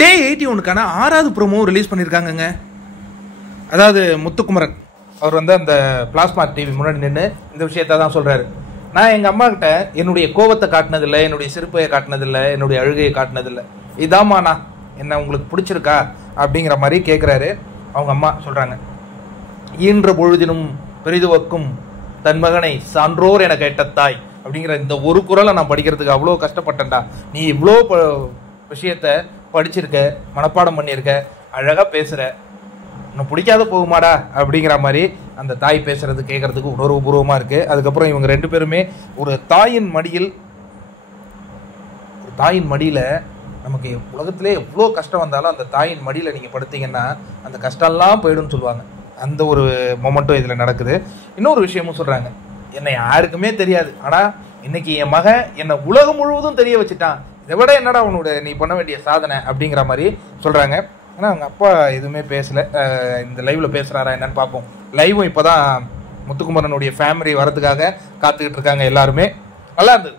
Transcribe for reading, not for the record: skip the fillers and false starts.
டே 81க்கான 6வது promo release பண்ணியிருக்காங்கங்க. அதாவது முத்துக்குமரன் அவர் வந்து அந்த பிளாஸ்மா டிவி முன்னாடி நின்று இந்த விஷயத்த தான் சொல்கிறாரு. நான் எங்கள் அம்மா கிட்ட என்னுடைய கோபத்தை காட்டினதில்லை, என்னுடைய சிரிப்பையை காட்டினதில்லை, என்னுடைய அழுகையை காட்டினதில்லை. இதாம்மா நான் என்ன உங்களுக்கு பிடிச்சிருக்கா அப்படிங்கிற மாதிரி கேட்குறாரு. அவங்க அம்மா சொல்கிறாங்க, ஈன்ற பொழுதினும் பெரிதுவக்கும் தன் மகனை சான்றோர் என கேட்ட தாய் அப்படிங்கிற இந்த ஒரு குறளை நான் படிக்கிறதுக்கு அவ்வளோ கஷ்டப்பட்டேன்டா. நீ இவ்வளோ விஷயத்த படிச்சிருக்க, மனப்பாடம் பண்ணியிருக்க, அழகாக பேசுகிற, உன்னை பிடிக்காத போகுமாடா அப்படிங்கிற மாதிரி அந்த தாய் பேசுறது கேட்கறதுக்கு உணர்வுபூர்வமாக இருக்குது. அதுக்கப்புறம் இவங்க 2 பேருமே ஒரு தாயின் மடியில் நமக்கு உலகத்திலே எவ்வளோ கஷ்டம் வந்தாலும் அந்த தாயின் மடியில் நீங்கள் படுத்தீங்கன்னா அந்த கஷ்டம்லாம் போயிடும்னு சொல்லுவாங்க. அந்த ஒரு மொமெண்ட்டும் இதில் நடக்குது. இன்னொரு விஷயமும் சொல்கிறாங்க, என்னை யாருக்குமே தெரியாது, ஆனால் இன்னைக்கு என் மகன் என்னை உலகம் முழுவதும் தெரிய வச்சுட்டான், இதை விட என்னடா உன்னோட நீ பண்ண வேண்டிய சாதனை அப்படிங்கிற மாதிரி சொல்கிறாங்க. ஆனால் அவங்க அப்பா எதுவுமே பேசலை. இந்த லைவில் பேசுகிறாரா என்னன்னு பார்ப்போம். லைவும் இப்போ தான் முத்துக்குமரனுடைய ஃபேமிலி வரதுக்காக காத்துக்கிட்டு இருக்காங்க எல்லாருமே. நல்லா இருந்தது.